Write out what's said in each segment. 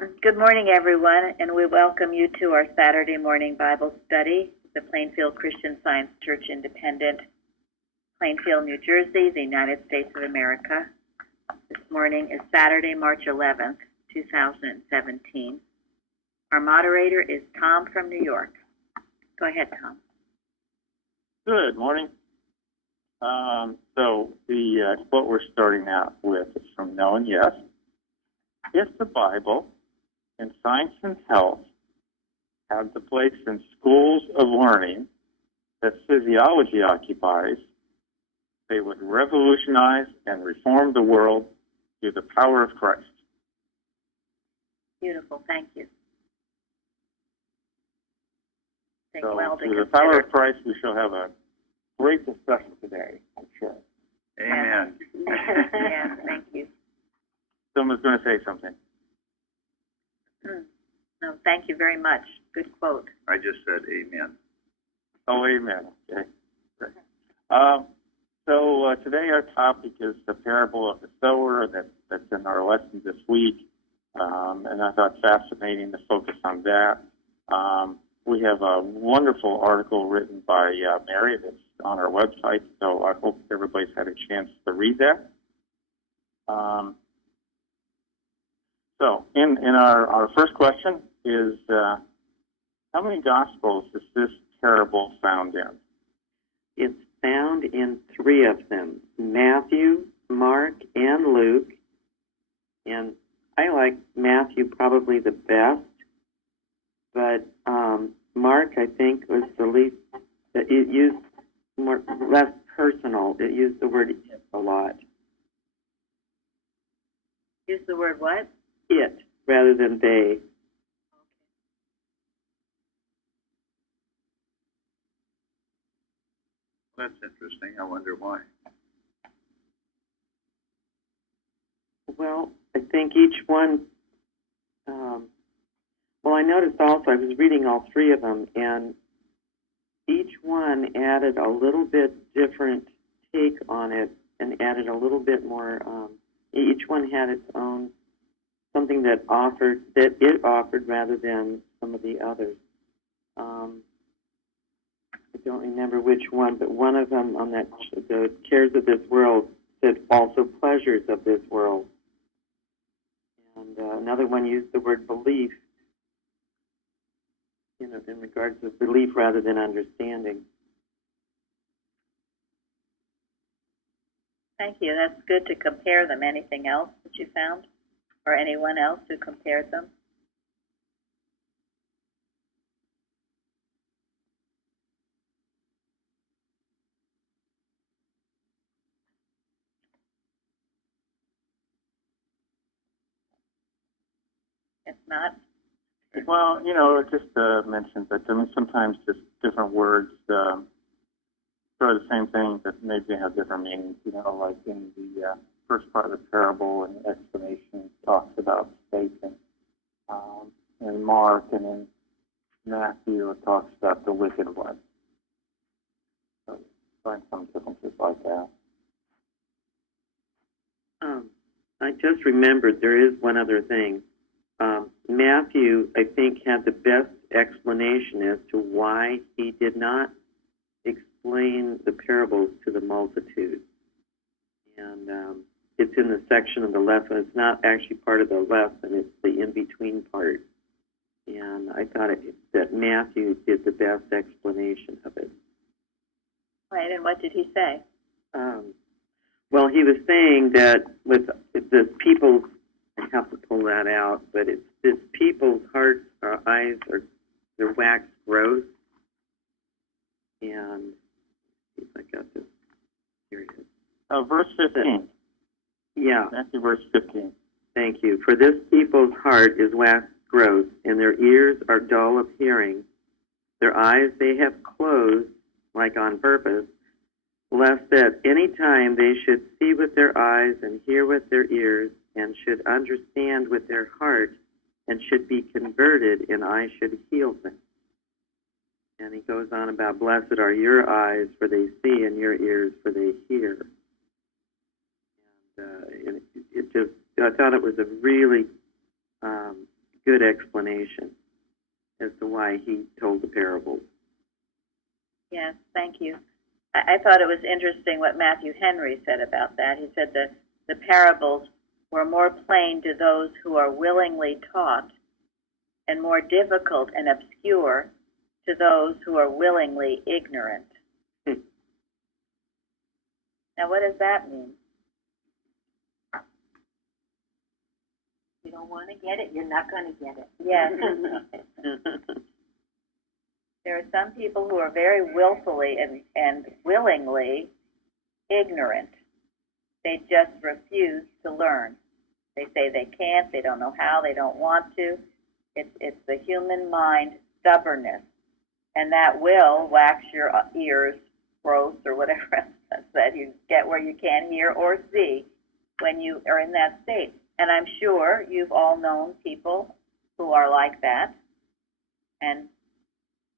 Good morning, everyone, and we welcome you to our Saturday morning Bible study, the Plainfield Christian Science Church Independent, Plainfield, New Jersey, the United States of America. This morning is Saturday, March 11th, 2017. Our moderator is Tom from New York. Go ahead, Tom. Good morning. So the quote we're starting out with is from No and Yes. If the Bible and science and health had the place in schools of learning that physiology occupies, they would revolutionize and reform the world through the power of Christ. Beautiful, thank you. So through the power of Christ, we shall have a great discussion today, I'm sure. Amen. Yeah, thank you. Someone's going to say something. No, thank you very much. Good quote. I just said amen. Oh, amen. Okay. Great. So today our topic is the parable of the sower that's in our lesson this week. And I thought fascinating to focus on that. We have a wonderful article written by Mary that's on our website, so I hope everybody's had a chance to read that. So in our first question is, how many Gospels is this parable found in? It's found in 3 of them, Matthew, Mark, and Luke. And I like Matthew probably the best, but Mark, I think, was the least, it used less personal. It used the word it a lot. Use the word what? It, rather than they. That's interesting. I wonder why. Well, I think each one, well, I noticed also, I was reading all 3 of them, and each one added a little bit different take on it and added a little bit more, each one had its own, something that it offered rather than some of the others. I don't remember which one, but one of them on that, the cares of this world, said also pleasures of this world. And another one used the word belief, in regards to belief rather than understanding. Thank you. That's good to compare them. Anything else that you found? Or anyone else who compared them? If not? Well, just mentioned that sometimes just different words sort of the same thing, but maybe have different meanings. Like in the first part of the parable, and the explanation talks about Satan. In Mark and in Matthew, it talks about the wicked one. So find some differences like that. I just remembered there is one other thing. Matthew, I think, had the best explanation as to why he did not explain the parables to the multitude. And it's in the section of the lesson. It's not actually part of the lesson. It's the in-between part. And I thought that Matthew did the best explanation of it. Right, and what did he say? Well, he was saying that with the people's, I have to pull that out, but it's this people's hearts or eyes are, they're wax gross. And see if I got this. Here it is. Verse 15. Yeah. Matthew verse 15. Thank you. For this people's heart is wax gross, and their ears are dull of hearing. Their eyes they have closed, like on purpose, lest at any time they should see with their eyes and hear with their ears, and should understand with their heart, and should be converted, and I should heal them. And he goes on about, blessed are your eyes, for they see, and your ears, for they hear. And it just, I thought it was a really good explanation as to why he told the parables. Yes, thank you. I thought it was interesting what Matthew Henry said about that. He said that the parables were more plain to those who are willingly taught and more difficult and obscure to those who are willingly ignorant. Now, what does that mean? You don't want to get it, you're not going to get it. Yes. There are some people who are very willfully and willingly ignorant. They just refuse to learn. They say they can't, they don't know how, they don't want to. It's the human mind stubbornness, and that will wax your ears gross or whatever else that you get where you can't hear or see when you are in that state. And I'm sure you've all known people who are like that, and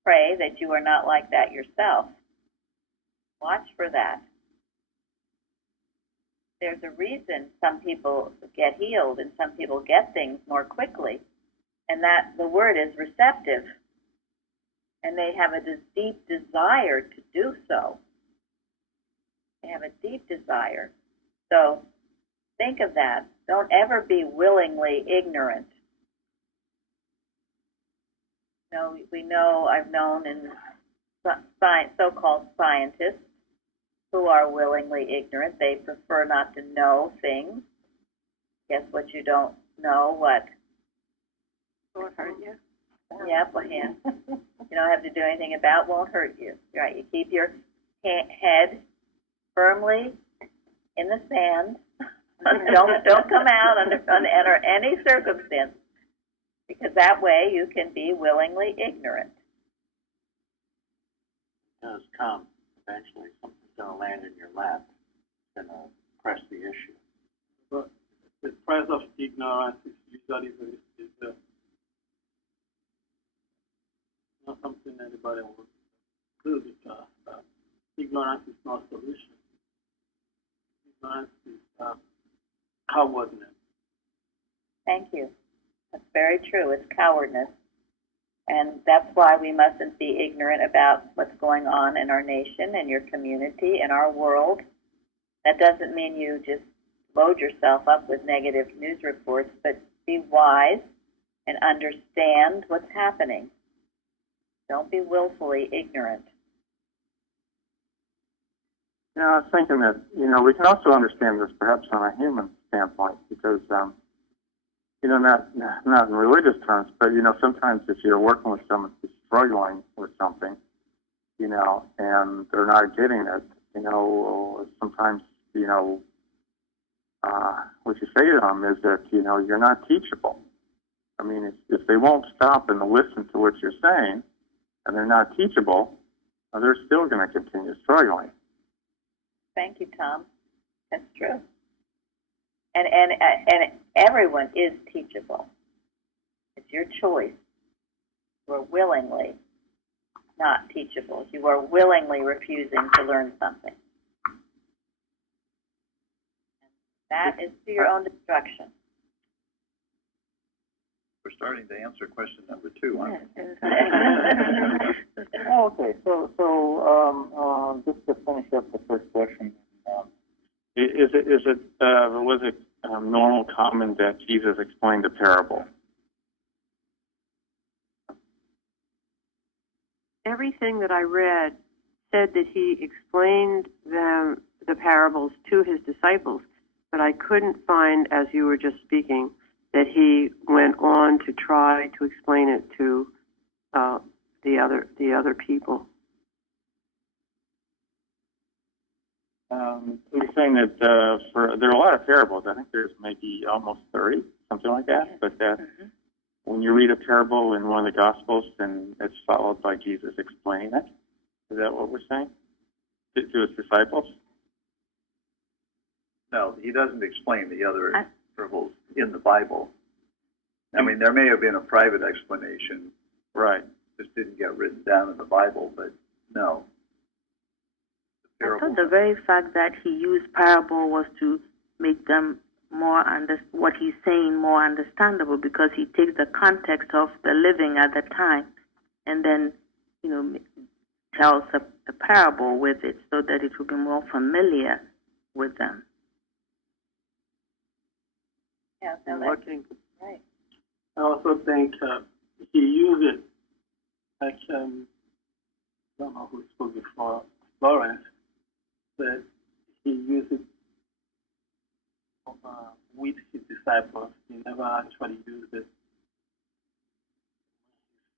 pray that you are not like that yourself. Watch for that. There's a reason some people get healed and some people get things more quickly, and that the word is receptive, and they have a deep desire to do so. They have a deep desire. So think of that. Don't ever be willingly ignorant. We know, I've known in so-called scientists who are willingly ignorant. They prefer not to know things. Guess what you don't know? What? Won't hurt you. Yep, well, yeah. You don't have to do anything about, won't hurt you. Right, you keep your head firmly in the sand. Don't come out under any circumstance, because that way you can be willingly ignorant. It does come. Eventually, something's going to land in your lap. It's going to press the issue. But the price of ignorance is usually not something anybody would do, because ignorance is not a solution. Ignorance is cowardness. Thank you. That's very true. It's cowardness. And that's why we mustn't be ignorant about what's going on in our nation and your community and our world. That doesn't mean you just load yourself up with negative news reports, but be wise and understand what's happening. Don't be willfully ignorant. Yeah, I was thinking that, we can also understand this perhaps on a human standpoint, because, not in religious terms, but, sometimes if you're working with someone who's struggling with something, and they're not getting it, sometimes, what you say to them is that, you're not teachable. I mean, if they won't stop and listen to what you're saying, and they're not teachable, they're still going to continue struggling. Thank you, Tom. That's true. And everyone is teachable. It's your choice. You are willingly not teachable. You are willingly refusing to learn something. That is to your own destruction. We're starting to answer question number 2, aren't we? Okay, so just to finish up the first question, was it normal, common that Jesus explained a parable? Everything that I read said that he explained the parables to his disciples, but I couldn't find, as you were just speaking, that he went on to try to explain it to the other people. You're saying that there are a lot of parables. I think there's maybe almost 30, something like that. But when you read a parable in one of the Gospels, then it's followed by Jesus explaining it. Is that what we're saying to his disciples? No, he doesn't explain the other parables in the Bible. I mean, there may have been a private explanation. Right. Just didn't get written down in the Bible, but no. I thought the very fact that he used parable was to make them what he's saying more understandable, because he takes the context of the living at the time and then, tells a parable with it so that it will be more familiar with them. Yeah, so And that's looking, right. I also think he used it like I don't know who spoke before, Lawrence, that he used it with his disciples. He never actually used it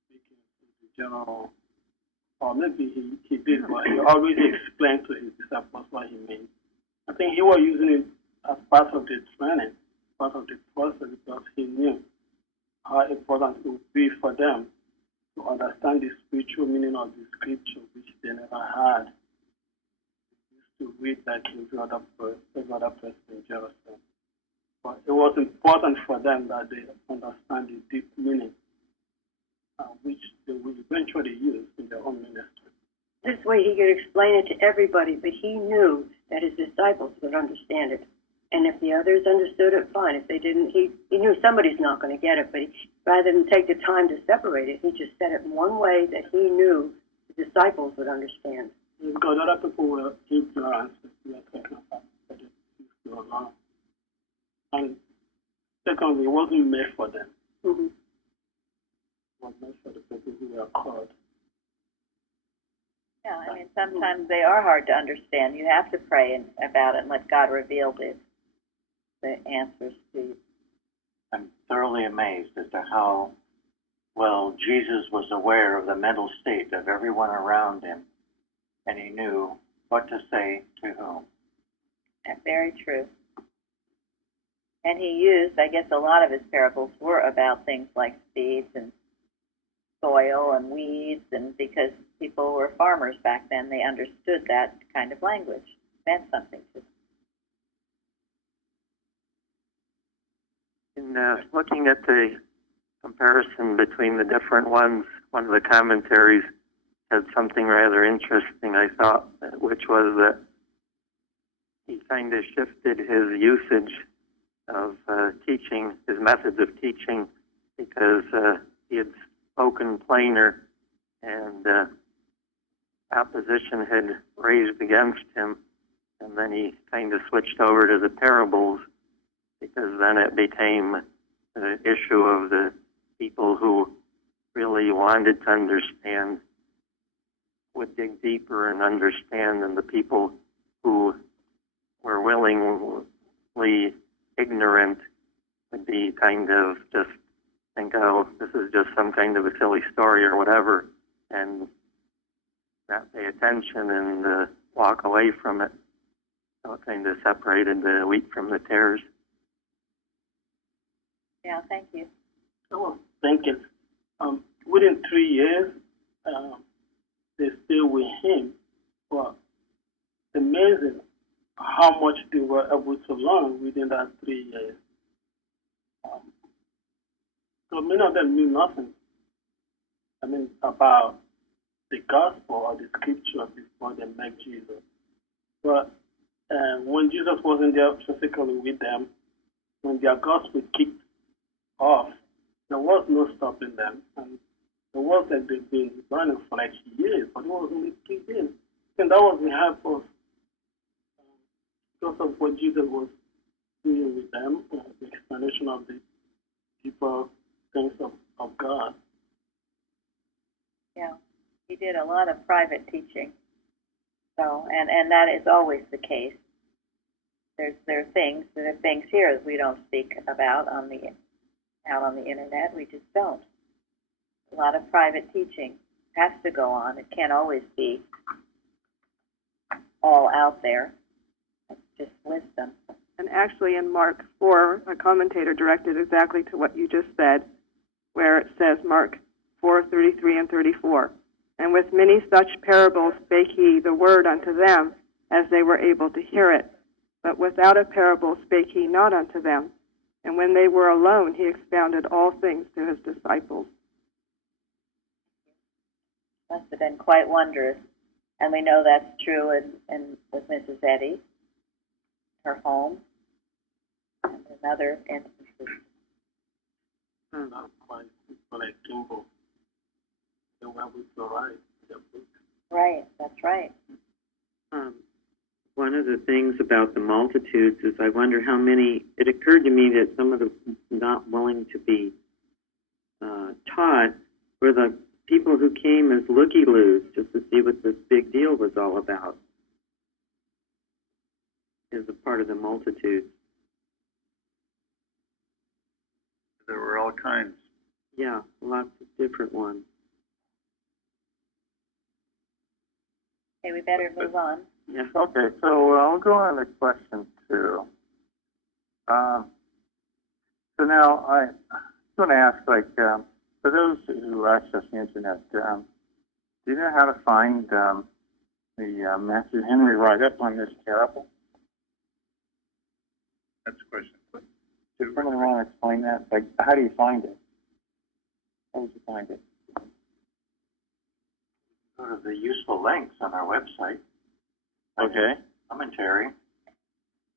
speaking to the general, or maybe he did, but he always explained to his disciples what he meant. I think he was using it as part of the training, part of the process, because he knew how important it would be for them to understand the spiritual meaning of the scripture, which they never had. They used to read like every other person in Jerusalem. But it was important for them that they understand the deep meaning, which they will eventually use in their own ministry. This way he could explain it to everybody, but he knew that his disciples would understand it. And if the others understood it, fine. If they didn't, he knew somebody's not going to get it, but rather than take the time to separate it, he just said it in one way that he knew the disciples would understand. Because other people were ignorant, we are talking about, but it is still wrong. And secondly, it wasn't made for them. Mm-hmm. It was made for the people who were called. Yeah, I mean, sometimes they are hard to understand. You have to pray about it and let God reveal the answers to you. I'm thoroughly amazed as to how well Jesus was aware of the mental state of everyone around him, and he knew what to say to whom. That's very true. And he used, I guess a lot of his parables were about things like seeds and soil and weeds, and because people were farmers back then, they understood that kind of language. It meant something to them. In looking at the comparison between the different ones, one of the commentaries had something rather interesting, I thought, which was that he kind of shifted his usage of teaching, his methods of teaching, because he had spoken plainer and opposition had raised against him, and then he kind of switched over to the parables, because then it became an issue of the people who really wanted to understand would dig deeper and understand, and the people who were willingly ignorant would be kind of just think, oh, this is just some kind of a silly story or whatever, and not pay attention and walk away from it. So it kind of separated the wheat from the tares. Yeah, thank you. I was thinking, within 3 years, they stay with him. Well, amazing how much they were able to learn within that 3 years. So many of them knew nothing. I mean, about the gospel or the scripture before they met Jesus. But when Jesus wasn't there physically with them, when their gospel kicked off, there was no stopping them. And the work that they've been running for like years, but it was only 3 years. And that was the help of, because of what Jesus was doing with them, the explanation of the deeper things of God. Yeah, he did a lot of private teaching. So, and that is always the case. There are things here that we don't speak about out on the internet. We just don't. A lot of private teaching has to go on. It can't always be all out there. It's just wisdom. And actually in Mark 4, a commentator directed exactly to what you just said, where it says, Mark 4:33 and 34, "And with many such parables spake he the word unto them, as they were able to hear it. But without a parable spake he not unto them. And when they were alone, he expounded all things to his disciples." Must have been quite wondrous. And we know that's true in with Mrs. Eddy, her home, and in other instances. That's why people like Kimball, the one with the right, the book. Right, that's right. One of the things about the multitudes is I wonder how many, it occurred to me that some of the not willing to be taught were the people who came as looky-loos just to see what this big deal was all about as a part of the multitude. There were all kinds. Yeah, lots of different ones. Okay, we better move on. Yeah. Okay, so I'll go on to question 2. So now I'm going to ask, like, for those who access the internet, do you know how to find the Matthew Henry write-up on this parable? That's a question. Could you turn around and explain that? Like, how do you find it? How would you find it? Go to the useful links on our website. Okay. Commentary.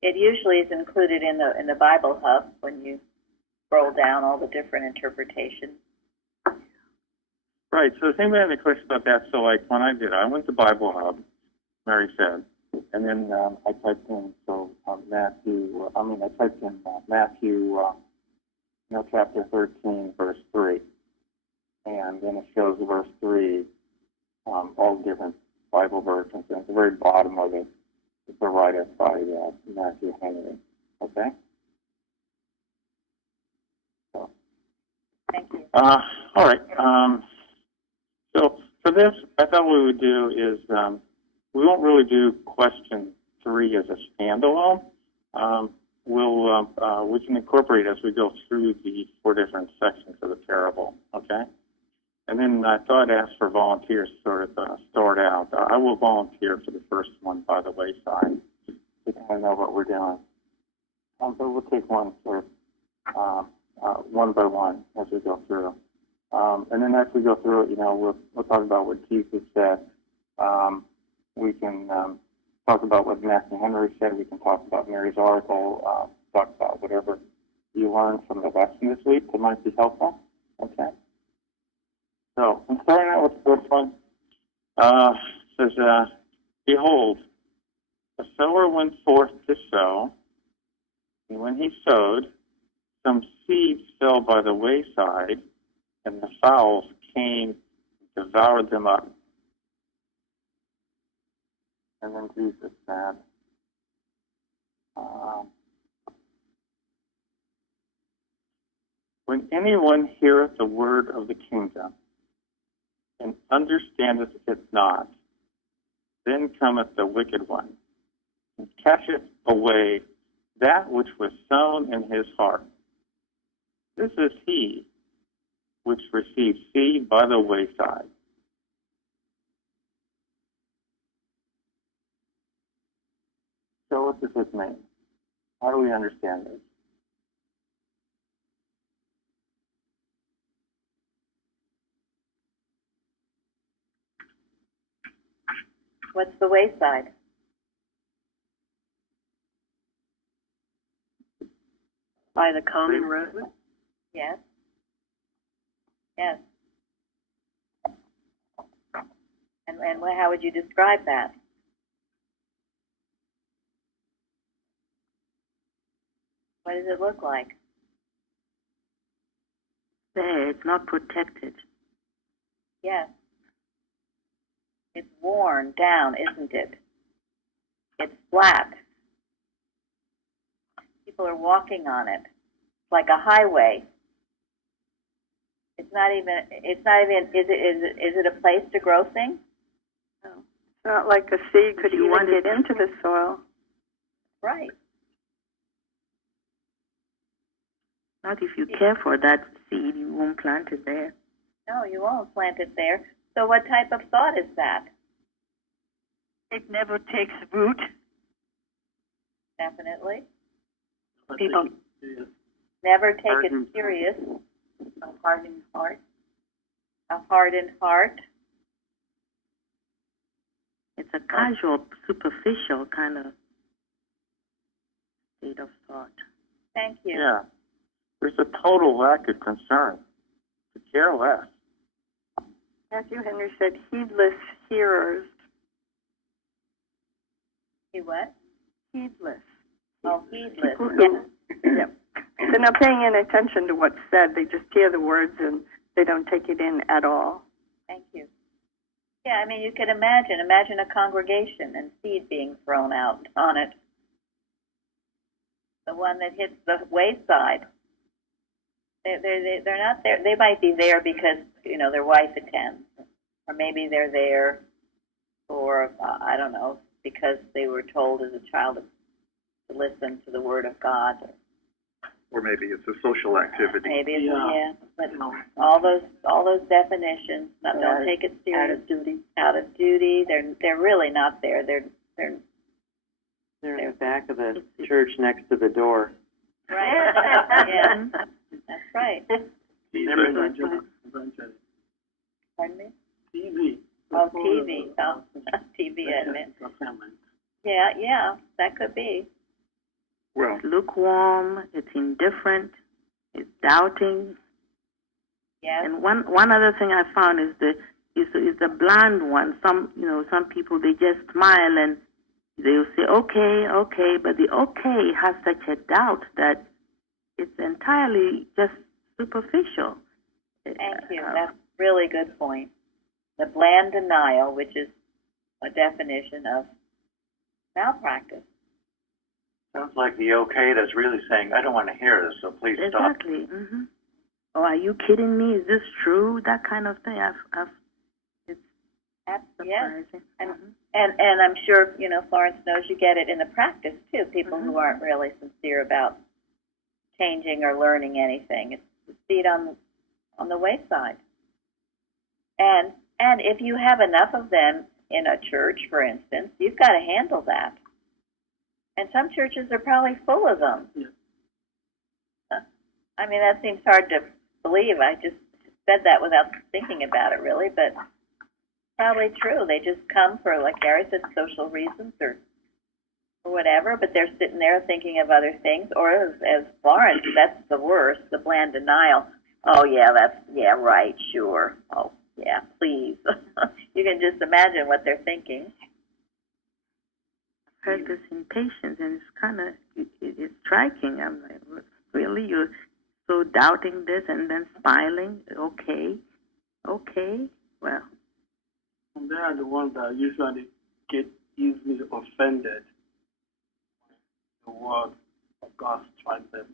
It usually is included in the Bible Hub when you scroll down all the different interpretations. Right. So if anybody had a question about that, so like when I went to Bible Hub, Mary said, and then I typed in Matthew, chapter 13, verse 3, and then it shows verse 3, all the different Bible versions, and at the very bottom of it, it's a write-up by Matthew Henry. Okay. So. Thank you. All right. So for this, I thought what we would do is we won't really do question 3 as a standalone. We can incorporate as we go through the 4 different sections of the parable. Okay. And then I thought I'd ask for volunteers to sort of start out. I will volunteer for the first one by the wayside. We kind of know what we're doing. But we'll take one sort of one by one as we go through. And then as we go through it, we'll talk about what Jesus said. We can talk about what Matthew Henry said. We can talk about Mary's article. Talk about whatever you learned from the lesson this week that might be helpful. Okay. So I'm starting out with the first one. It says, "Behold, a sower went forth to sow, and when he sowed, some seeds fell by the wayside, and the fowls came and devoured them up." And then Jesus said, "When anyone heareth the word of the kingdom, and understandeth it not, then cometh the wicked one, and catcheth away that which was sown in his heart. This is he which received seed by the wayside. So what does this mean? How do we understand this? What's the wayside? By the common road? Yes. Yes. And how would you describe that? What does it look like? There, it's not protected. Yes. It's worn down, isn't it? It's flat. People are walking on it. It's like a highway. It's not even, is it a place to grow things? No. It's not like a seed could even get into the soil. Right. Not if you care for that seed, you won't plant it there. No, you won't plant it there. So what type of thought is that? It never takes root. Definitely. People Never take it serious. A hardened heart. A hardened heart. It's a casual, superficial kind of state of thought. Thank you. Yeah. There's a total lack of concern. To care less. Matthew Henry said, heedless hearers. He what? Heedless. Oh, heedless. People who, yeah. They're not paying any attention to what's said. They just hear the words and they don't take it in at all. Thank you. Yeah, I mean, you could imagine a congregation and seed being thrown out on it. The one that hits the wayside. They're not there. They might be there because, their wife attends. Or maybe they're there for, I don't know, because they were told as a child to listen to the Word of God. Or maybe it's a social activity. Maybe it's, yeah. But all those definitions, don't take it serious. Out of duty. Out of duty. They're really not there. They're in the back of the church next to the door. right. Yeah, that's right. Evangelism. Pardon me? TV. Oh, TV. Oh, TV admin. Yeah, that could be. Well, It's lukewarm, it's indifferent, it's doubting. Yes. And one other thing I found is the bland one. Some people, they just smile and they'll say okay, but the okay has such a doubt that it's entirely just superficial. Thank you. That's a really good point. The bland denial, which is a definition of malpractice. Sounds like the okay that's really saying, I don't want to hear this, so please stop. Exactly. Mm-hmm. Oh, are you kidding me? Is this true? That kind of thing. It's surprising. Yes. And I'm sure, Florence knows you get it in the practice, too. People who aren't really sincere about changing or learning anything. It's the seed on the wayside. And if you have enough of them in a church, for instance, you've got to handle that. And some churches are probably full of them. Yeah. I mean, that seems hard to believe. I just said that without thinking about it, really, but probably true. They just come for, like Gary said, social reasons or whatever, but they're sitting there thinking of other things. Or as Florence, that's the worst, the bland denial. Oh, yeah, right, sure. Oh, yeah, please. You can just imagine what they're thinking. Heard this impatience, and it's kind of it's striking. I'm like, really, you're so doubting this and then smiling? Okay, well. And they are the ones that usually get easily offended when the word of God strikes them.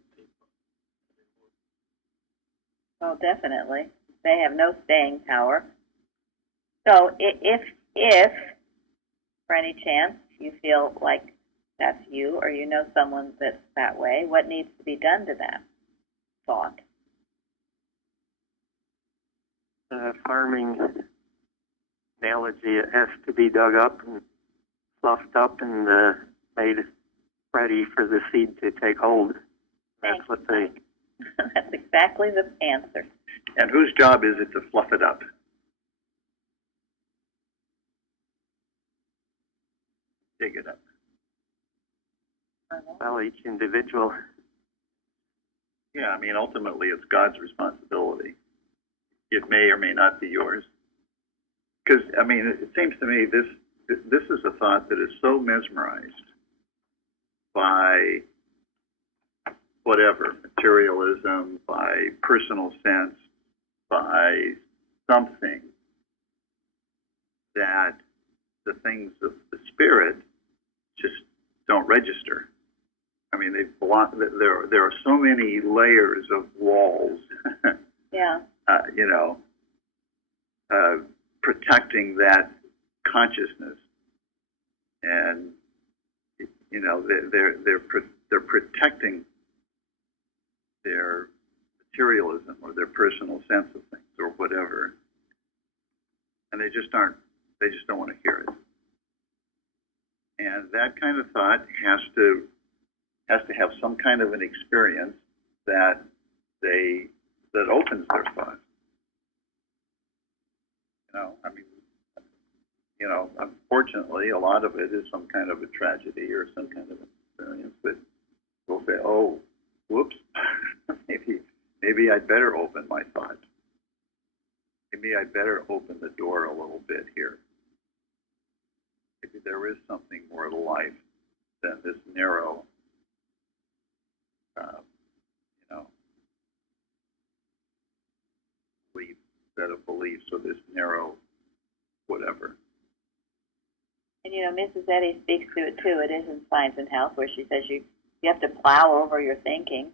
Oh, definitely. They have no staying power. So if for any chance you feel like that's you or you know someone that's that way, what needs to be done to that thought? Farming analogy, it has to be dug up and fluffed up and made ready for the seed to take hold. That's what they... That's exactly the answer. and whose job is it to fluff it up? Dig it up. Well, each individual. Yeah, I mean, ultimately, it's God's responsibility. It may or may not be yours. Because, I mean, it seems to me this is a thought that is so mesmerized by whatever, materialism, by personal sense, by something, that the things of the Spirit just don't register. I mean, there are so many layers of walls, Yeah. Protecting that consciousness, and they're protecting their materialism or their personal sense of things or whatever, and they just don't want to hear it. And that kind of thought has to have some kind of an experience that opens their thought. Unfortunately, a lot of it is some kind of a tragedy or some kind of experience that will say, oh, whoops, maybe I'd better open my thought. Maybe I'd better open the door a little bit here. Maybe there is something more to life than this narrow, belief, set of beliefs, or this narrow whatever. And Mrs. Eddy speaks to it too. It is in Science and Health where she says you have to plow over your thinking,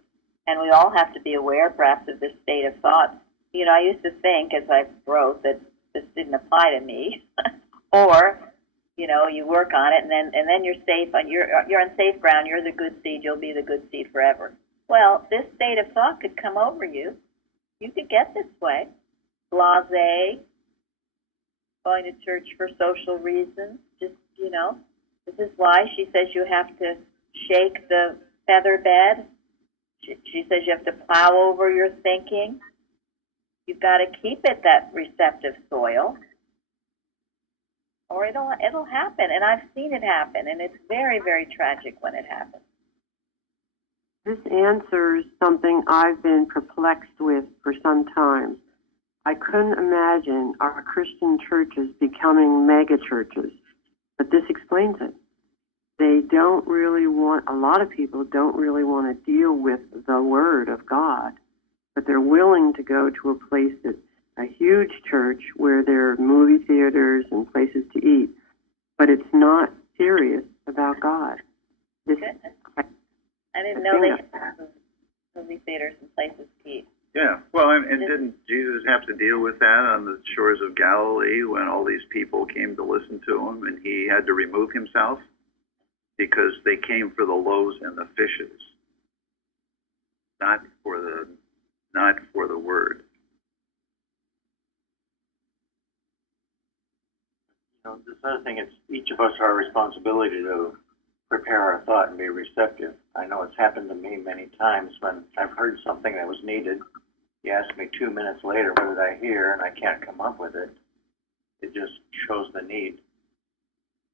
and we all have to be aware, perhaps, of this state of thought. I used to think, as I wrote, that this didn't apply to me, or you work on it, and then you're safe on you're on safe ground. You're the good seed. You'll be the good seed forever. Well, this state of thought could come over you. You could get this way, blasé, going to church for social reasons. Just this is why she says you have to shake the feather bed. She says you have to plow over your thinking. You've got to keep it that receptive soil, or it'll happen. And I've seen it happen, and it's very, very tragic when it happens. This answers something I've been perplexed with for some time. I couldn't imagine our Christian churches becoming mega churches, but this explains it. They don't really want, a lot of people don't really want to deal with the Word of God, but they're willing to go to a place that's a huge church where there are movie theaters and places to eat, but it's not serious about God. I didn't know they had movie theaters and places to eat. Yeah, well, and didn't Jesus have to deal with that on the shores of Galilee when all these people came to listen to him, and he had to remove himself because they came for the loaves and the fishes, not for the word. This other thing, it's each of us our responsibility to prepare our thought and be receptive. I know it's happened to me many times when I've heard something that was needed. You ask me 2 minutes later, what did I hear, and I can't come up with it. It just shows the need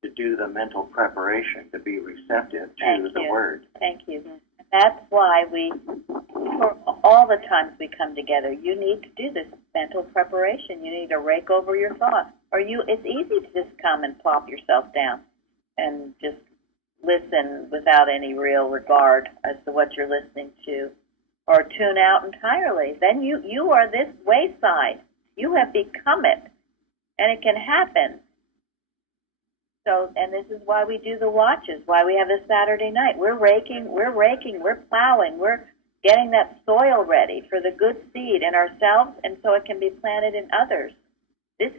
to do the mental preparation to be receptive to the Word. Thank you. And that's why for all the times we come together, you need to do this mental preparation. You need to rake over your thoughts. It's easy to just come and plop yourself down and just listen without any real regard as to what you're listening to, or tune out entirely. Then you are this wayside. You have become it, and it can happen. So, and this is why we do the watches, why we have this Saturday night. We're raking, we're plowing, we're getting that soil ready for the good seed in ourselves, and so it can be planted in others.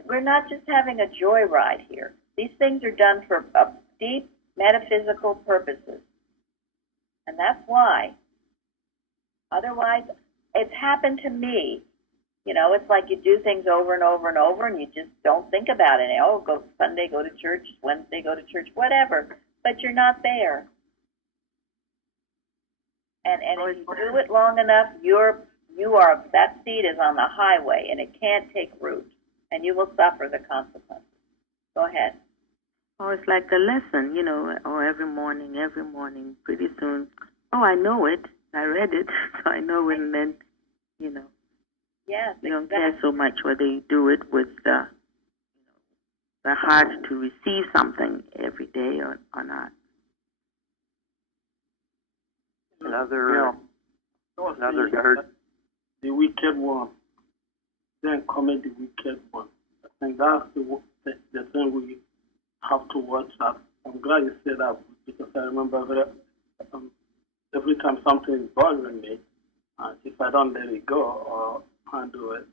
We're not just having a joyride here. These things are done for deep metaphysical purposes. And that's why. Otherwise, it's happened to me. It's like you do things over and over and over, and you just don't think about it. Go Sunday, go to church, Wednesday, go to church, whatever. But you're not there. And if you do it long enough, that seed is on the highway, and it can't take root, and you will suffer the consequences. Go ahead. Oh, it's like the lesson, every morning, pretty soon. Oh, I know it. I read it, so I know it, and then, Yes, you don't care so much whether you do it with the heart to receive something every day or not. Another the wicked one. Then commit the wicked one. I think that's the thing we have to watch out. I'm glad you said that because I remember every time something is bothering me, if I don't let it go or handle it,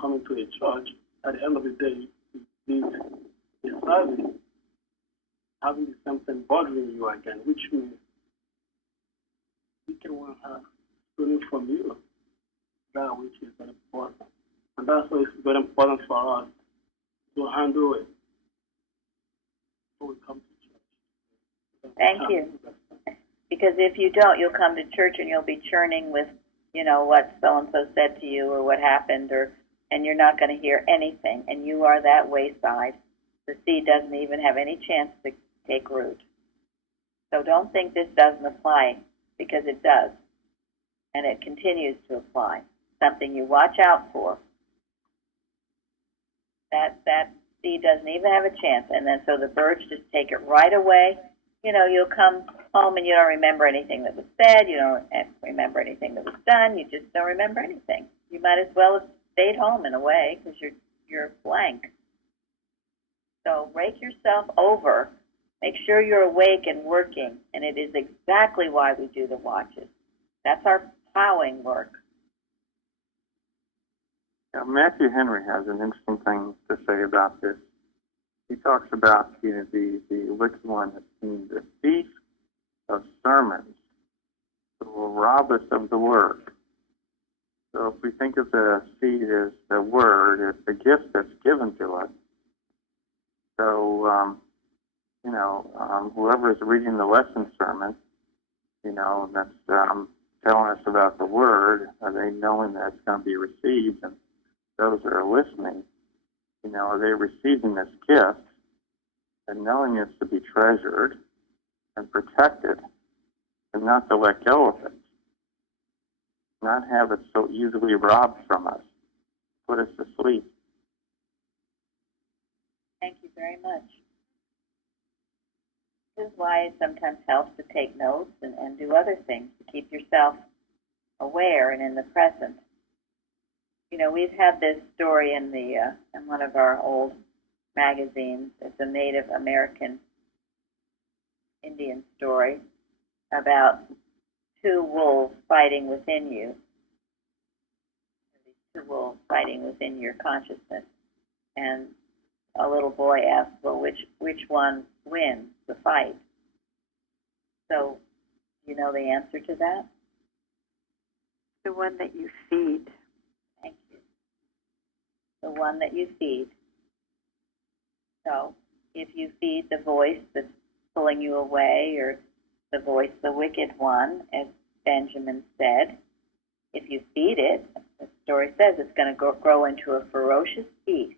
coming to a church, at the end of the day, the service having something bothering you again, which means we can want to have stolen from you, that which is very important. And that's why it's very important for us to handle it before we come to church. Thank you. Because if you don't, you'll come to church and you'll be churning with, what so-and-so said to you or what happened, and you're not going to hear anything. And you are that wayside. The seed doesn't even have any chance to take root. So don't think this doesn't apply because it does, and it continues to apply. Something you watch out for. That seed doesn't even have a chance, and then so the birds just take it right away. You know, you'll come home and you don't remember anything that was said. You don't remember anything that was done. You just don't remember anything. You might as well have stayed home in a way because you're blank. So rake yourself over. Make sure you're awake and working, and it is exactly why we do the watches. That's our plowing work. Now, Matthew Henry has an interesting thing to say about this. He talks about the wicked one as being the thief of sermons who will rob us of the word. So if we think of the seed as the word, as the gift that's given to us, so whoever is reading the lesson sermon, that's telling us about the word, are they knowing that it's going to be received? And those that are listening, are they receiving this gift and knowing it's to be treasured and protected and not to let go of it, not have it so easily robbed from us, put us to sleep? Thank you very much. This is why it sometimes helps to take notes and do other things to keep yourself aware and in the present. We've had this story in one of our old magazines. It's a Native American Indian story about two wolves fighting within you. These two wolves fighting within your consciousness. And a little boy asked, well, which one wins the fight? So, you know the answer to that? The one that you feed. Thank you. The one that you feed. So, if you feed the voice that's pulling you away, or the voice, the wicked one, as Benjamin said, if you feed it, the story says it's going to grow into a ferocious beast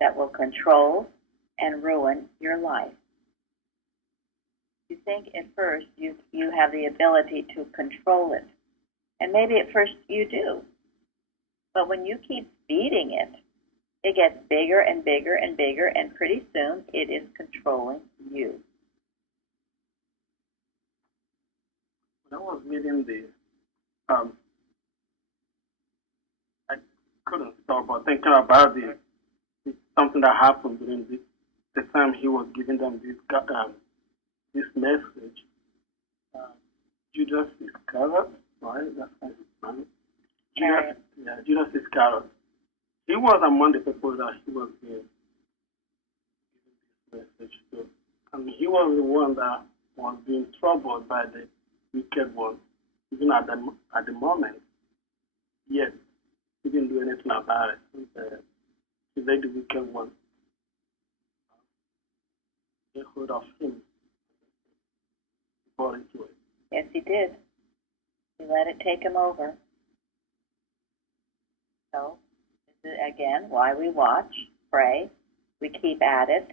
that will control and ruin your life. You think at first you have the ability to control it. And maybe at first you do. But when you keep feeding it, it gets bigger and bigger and bigger, and pretty soon it is controlling you. When I was reading this, I couldn't stop but thinking about this. It's something that happened during the time he was giving them this message. Judas Iscariot, right? That's how it's named. Judas Iscariot. He was among the people that he was giving this message to. And he was the one that was being troubled by the wicked one, even at the moment. Yet, he didn't do anything about it. He let the wicked one get hold of him. Fall into it. Yes, he did. He let it take him over. So, this is, again, why we watch, pray, we keep at it.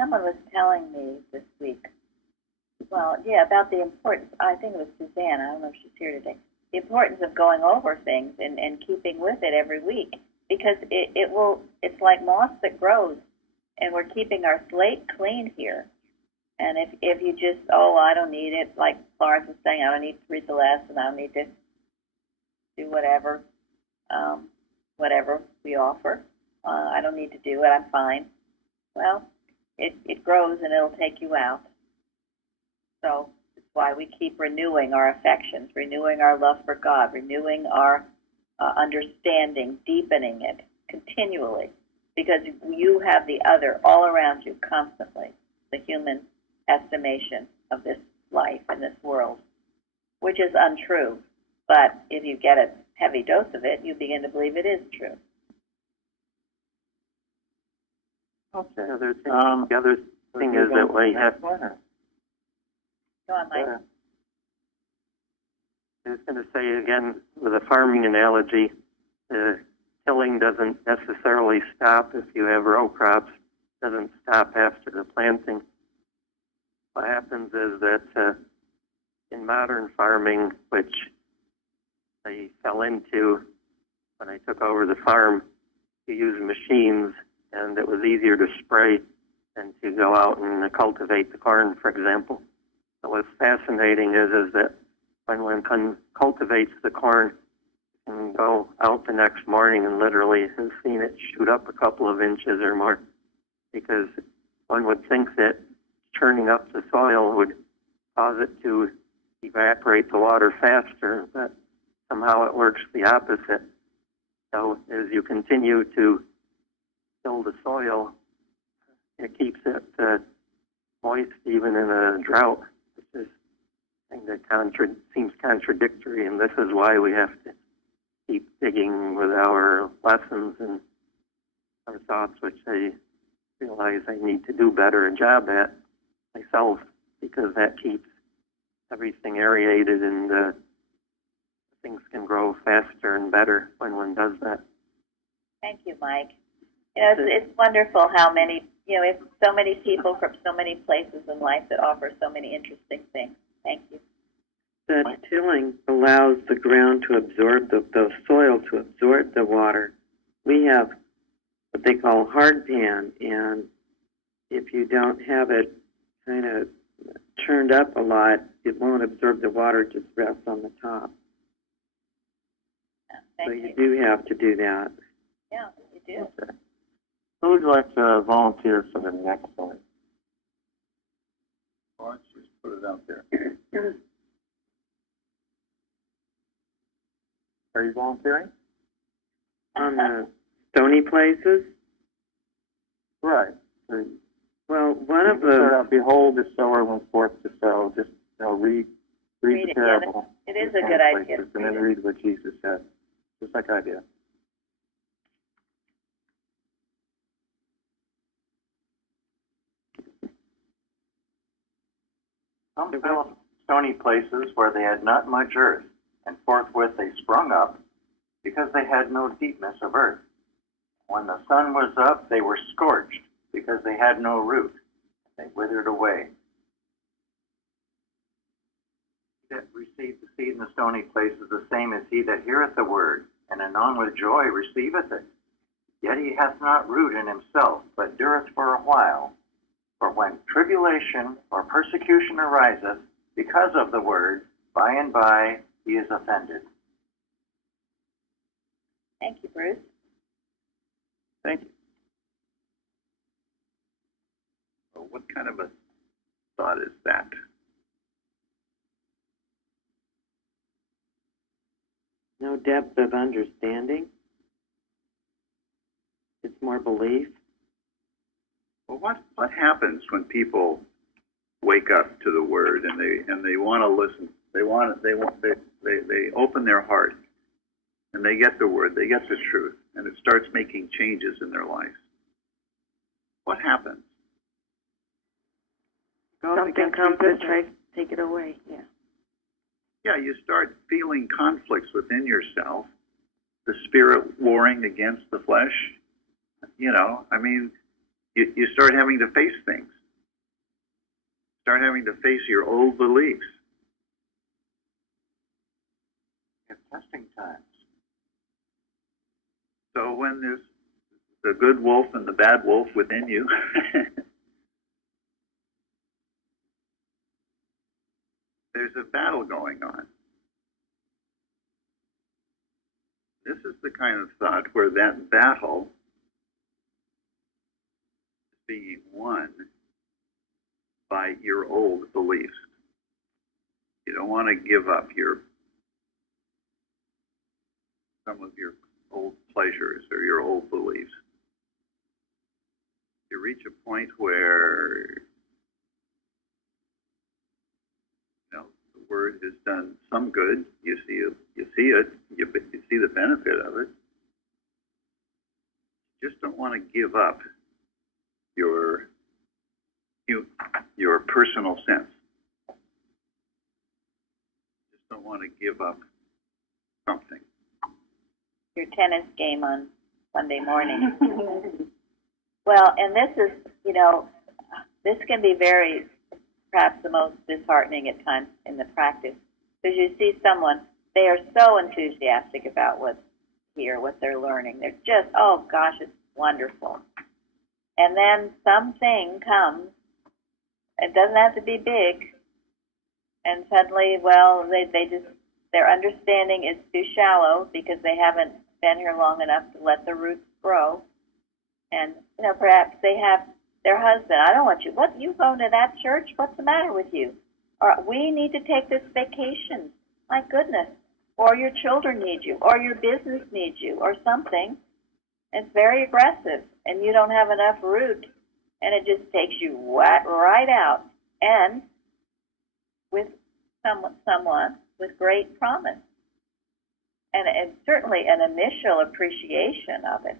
Someone was telling me this week, about the importance, I think it was Suzanne, I don't know if she's here today, the importance of going over things and keeping with it every week, because it's like moss that grows, and we're keeping our slate clean here. And if you just, I don't need it, like Florence was saying, I don't need to read the lesson, I don't need to do whatever we offer. I don't need to do it, I'm fine. Well, it grows and it'll take you out. So it's why we keep renewing our affections, renewing our love for God, renewing our understanding, deepening it continually, because you have the other all around you constantly, the human estimation of this life and this world, which is untrue. But if you get a heavy dose of it, you begin to believe it is true. Okay. The other thing is that we have. Go on, Mike. I was going to say again, with a farming analogy, tilling doesn't necessarily stop if you have row crops. It doesn't stop after the planting. What happens is that in modern farming, which I fell into when I took over the farm, to use machines, and it was easier to spray than to go out and cultivate the corn, for example. So what's fascinating is that when one cultivates the corn, you can go out the next morning and literally have seen it shoot up a couple of inches or more, because one would think that churning up the soil would cause it to evaporate the water faster, but somehow it works the opposite. So as you continue to fill the soil, it keeps it moist even in a drought, which is something that seems contradictory, and this is why we have to keep digging with our lessons and our thoughts, which I realize I need to do better a job at myself, because that keeps everything aerated and things can grow faster and better when one does that. Thank you, Mike. You know, it's wonderful how many, it's so many people from so many places in life that offer so many interesting things. Thank you. That tilling allows the ground to absorb the soil to absorb the water. We have what they call hard pan, and if you don't have it kind of churned up a lot, it won't absorb the water, it just rests on the top. So you do have to do that. Yeah, you do. Okay. Who would like to volunteer for the next one? Well, let's just put it out there. Are you volunteering? On the stony places? Right. Well, one of Start the... out, behold, the sower went forth to sow. Just read the it, parable. Yeah, it is a good idea. And then read what Jesus said. Just like I did. Some fell stony places where they had not much earth, and forthwith they sprung up, because they had no deepness of earth. When the sun was up, they were scorched, because they had no root. They withered away. He that received the seed in the stony place is the same as he that heareth the word, and anon with joy receiveth it. Yet he hath not root in himself, but dureth for a while. For when tribulation or persecution ariseth because of the word, by and by he is offended. Thank you, Bruce. Thank you. Well, what kind of a thought is that? No depth of understanding. It's more belief. Well, what happens when people wake up to the word and they want to listen? They open their heart and they get the word, they get the truth, and it starts making changes in their life. What happens? Something comes and tries to take it away. Yeah. Yeah, you start feeling conflicts within yourself, the spirit warring against the flesh. You start having to face things. Start having to face your old beliefs. It's testing times. So when there's the good wolf and the bad wolf within you, there's a battle going on. This is the kind of thought where that battle is being won by your old beliefs. You don't want to give up some of your old pleasures or your old beliefs. You reach a point where the word has done some good. You see it. You see the benefit of it. You just don't want to give up your personal sense. You just don't want to give up something. Your tennis game on Sunday morning. Well, and this is, this can be very perhaps the most disheartening at times in the practice, because you see someone, they are so enthusiastic about what's here, what they're learning. They're just, oh gosh, it's wonderful. And then something comes, it doesn't have to be big, and suddenly, well, they just, their understanding is too shallow because they haven't been here long enough to let the roots grow. And, you know, perhaps they have their husband, I don't want you, what, you go to that church? What's the matter with you? Or we need to take this vacation. My goodness. Or your children need you, or your business needs you, or something. It's very aggressive, and you don't have enough root, and it just takes you right out. And with someone with great promise, and certainly an initial appreciation of it.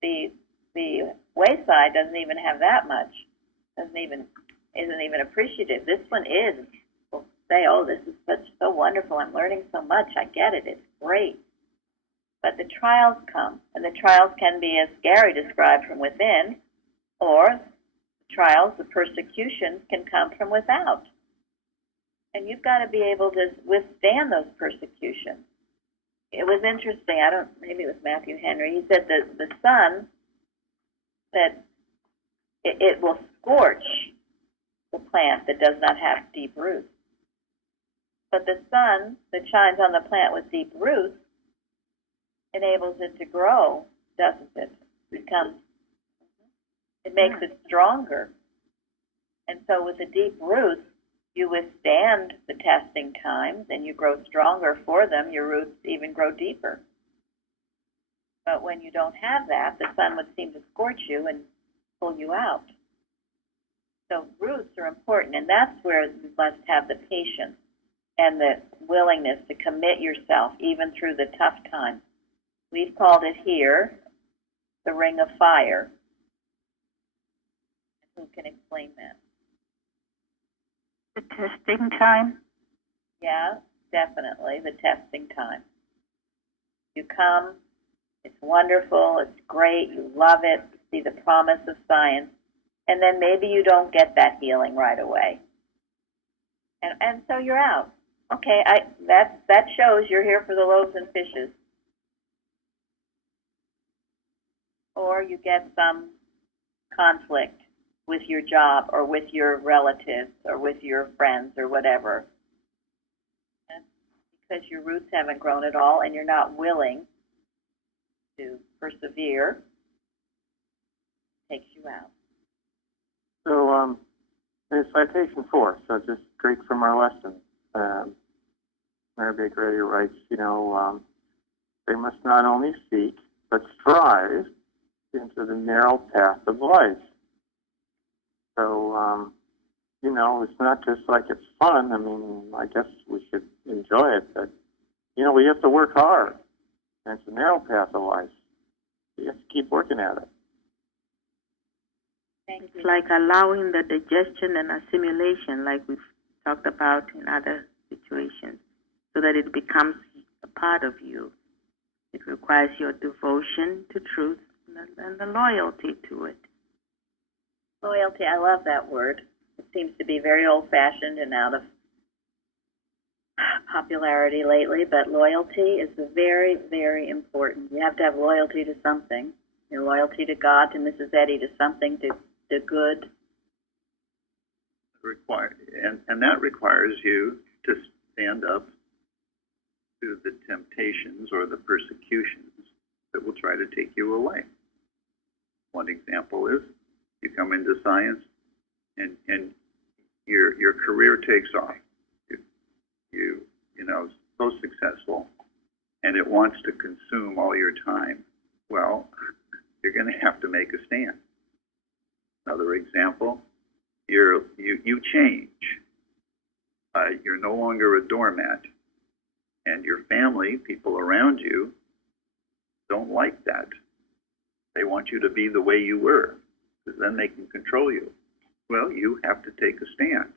The wayside doesn't even have that much. Isn't even appreciative. This one is. Will say, "Oh, this is so wonderful. I'm learning so much. I get it. It's great." But the trials come, and the trials can be, as Gary described, from within, or the trials, the persecutions, can come from without. And you've got to be able to withstand those persecutions. It was interesting. Maybe it was Matthew Henry. He said that the sun, that it will scorch the plant that does not have deep roots. But the sun that shines on the plant with deep roots enables it to grow, doesn't it? It makes it stronger. And so with the deep roots, you withstand the testing times and you grow stronger for them. Your roots even grow deeper. But when you don't have that, the sun would seem to scorch you and pull you out. So roots are important, and that's where you must have the patience and the willingness to commit yourself even through the tough times. We've called it here the ring of fire. Who can explain that? The testing time? Yeah, definitely, the testing time. You come, it's wonderful, it's great, you love it, you see the promise of science, and then maybe you don't get that healing right away. And so you're out. Okay, that shows you're here for the loaves and fishes. Or you get some conflict with your job or with your relatives or with your friends or whatever. That's because your roots haven't grown at all and you're not willing to persevere. It takes you out. So, in citation 4, so just straight from our lesson, Mary Baker Eddy writes, they must not only seek, but strive into the narrow path of life. So, it's not just like it's fun. I mean, I guess we should enjoy it, but, we have to work hard. And it's a narrow path of life. You have to keep working at it. It's like allowing the digestion and assimilation, like we've talked about in other situations, so that it becomes a part of you. It requires your devotion to truth and the loyalty to it. Loyalty, I love that word. It seems to be very old-fashioned and out of popularity lately, but loyalty is very, very important. You have to have loyalty to something. Your loyalty to God, to Mrs. Eddy, to something, to good. And that requires you to stand up to the temptations or the persecutions that will try to take you away. One example is you come into science and your career takes off. So successful, and it wants to consume all your time. Well, you're going to have to make a stand. Another example, you change. You're no longer a doormat, and your family, people around you, don't like that. They want you to be the way you were, because then they can control you. Well, you have to take a stand.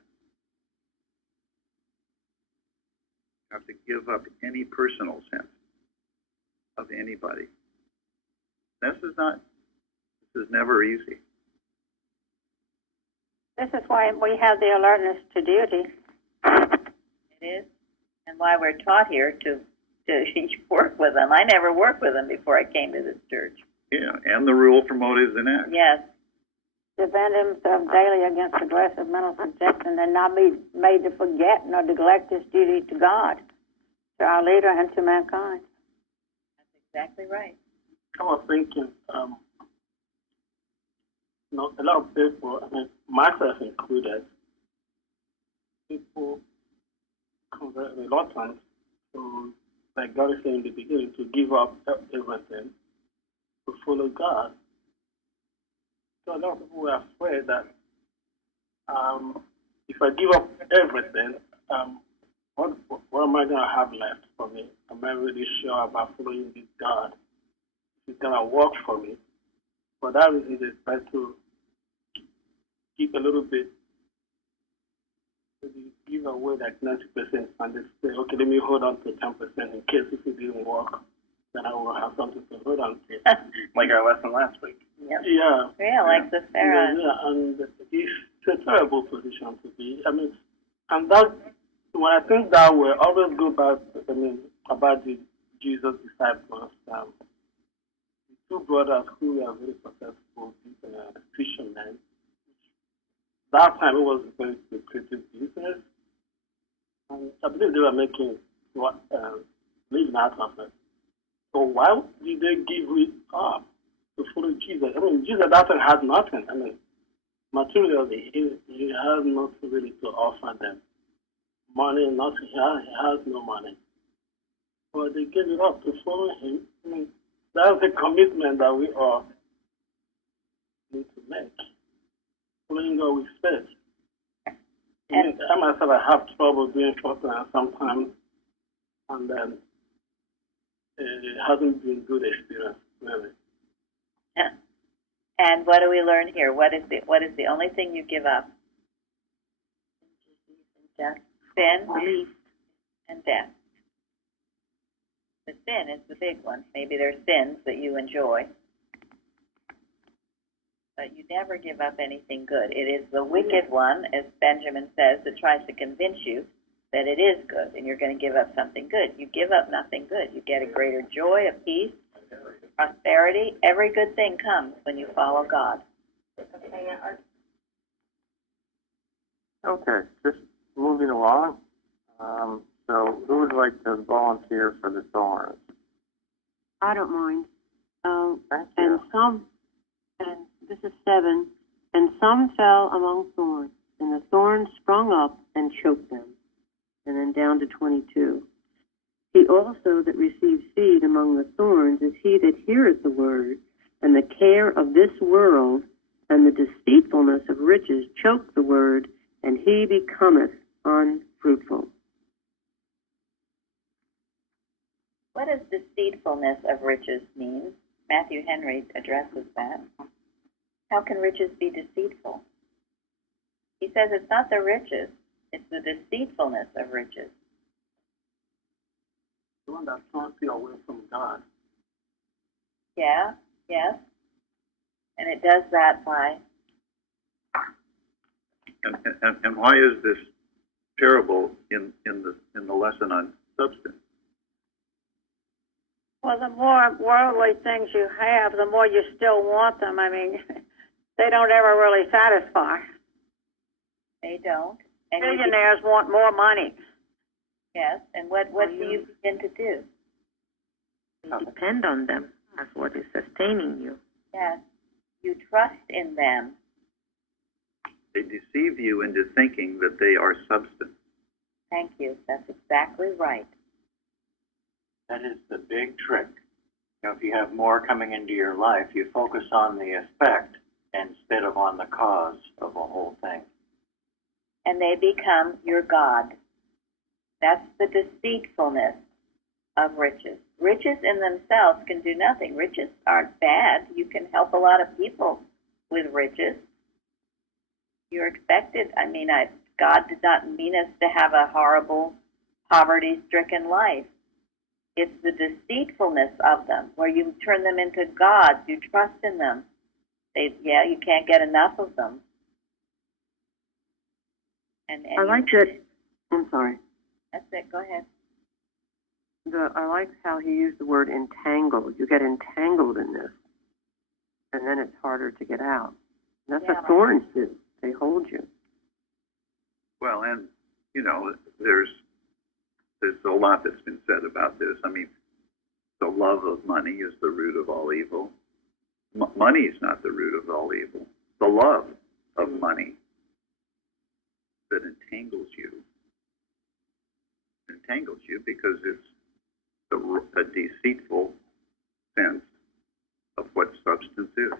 You have to give up any personal sense of anybody. This is never easy. This is why we have the alertness to duty. It is, and why we're taught here to work with them. I never worked with them before I came to this church. Yeah, and the rule for motives and acts. Yes. Defend himself daily against aggressive mental suggestion and not be made to forget nor neglect his duty to God, to our leader, and to mankind. That's exactly right. I was thinking, a lot of people, I mean, myself included, people convert reluctant to, like God is saying in the beginning, to give up everything to follow God. So a lot of people were afraid that if I give up everything, what am I going to have left for me? Am I really sure about following this God? It's going to work for me. For that reason, they try to keep a little bit, maybe give away like 90%, and they say, okay, let me hold on to 10% in case if it didn't work, then I will have something to hold on to. Like our lesson last week. Yep. Yeah. Yeah, like the Sarah. Yeah, and it's a terrible position to be. I mean, and that, when I think that way, I always go back, about the Jesus disciples, the two brothers who were very successful fishermen. That time it was a very lucrative business, and I believe they were making living out of it. So why did they give it up to follow Jesus? I mean, Jesus that time had nothing. I mean, materially, he has nothing really to offer them. Money, nothing. He has no money. But they gave it up to follow him. I mean, that's a commitment that we all need to make. Following God with faith. I myself, I have trouble doing something sometimes, and then it hasn't been good experience, really. Yeah. And what do we learn here? What is the only thing you give up? Death. Sin, belief, and death. The sin is the big one. Maybe there's sins that you enjoy, but you never give up anything good. It is the wicked one, as Benjamin says, that tries to convince you that it is good, and you're going to give up something good. You give up nothing good. You get a greater joy, a peace, prosperity. Every good thing comes when you follow God. Okay, just moving along. So who would like to volunteer for the thorns? I don't mind. Thank And you. and this is 7, and some fell among thorns, and the thorns sprung up and choked them. And then down to 22. He also that receives seed among the thorns is he that heareth the word, and the care of this world and the deceitfulness of riches choke the word, and he becometh unfruitful. What does deceitfulness of riches mean? Matthew Henry addresses that. How can riches be deceitful? He says it's not the riches, it's the deceitfulness of riches. The one that turns you away from God. Yeah, yes. And it does that by... And why is this parable in the lesson on substance? Well, the more worldly things you have, the more you still want them. I mean, they don't ever really satisfy. They don't. And Millionaires want more money. Yes, and what do you begin to do? You depend on them. That's what is sustaining you. Yes, you trust in them. They deceive you into thinking that they are substance. Thank you. That's exactly right. That is the big trick. You know, if you have more coming into your life, you focus on the effect instead of on the cause of a whole thing. And they become your God. That's the deceitfulness of riches. Riches in themselves can do nothing. Riches aren't bad. You can help a lot of people with riches. You're expected. God did not mean us to have a horrible, poverty-stricken life. It's the deceitfulness of them, where you turn them into gods. You trust in them. You can't get enough of them. And I like that. I'm sorry. That's it. Go ahead. I like how he used the word entangled. You get entangled in this, and then it's harder to get out. And that's what thorns do. They hold you. Well, and, you know, there's a lot that's been said about this. I mean, the love of money is the root of all evil. Money is not the root of all evil. The love of money that entangles you because it's a deceitful sense of what substance is.